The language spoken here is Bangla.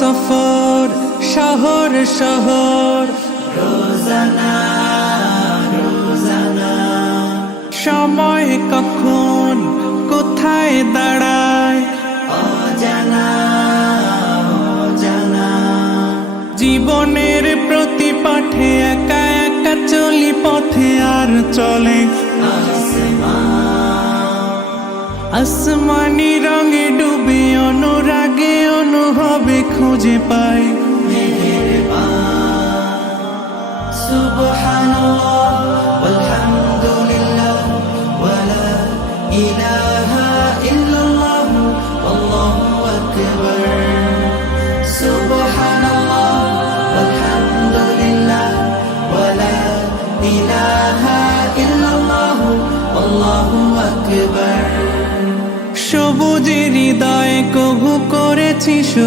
সফর শহর শহর, রোজানা রোজানা সময় কখন কোথায় দাঁড়ায় অজানা অজানা। জীবনের প্রতি পাঠে একা একা চলি পথে আর চলে আসমানি রঙে ডুবে অনুরাগে অনুভবে খুঁজে পাই সুবহানাল্লাহ ওয়ালহামদুলিল্লাহ ওয়ালা ইলাহা ইল্লাল্লাহ আল্লাহু আকবার। সুবহানাল্লাহ ওয়ালহামদুলিল্লাহ ওয়ালা ইলাহা ইল্লাল্লাহ আল্লাহু আকবার। সবুজের হৃদয়ে কবু করেছি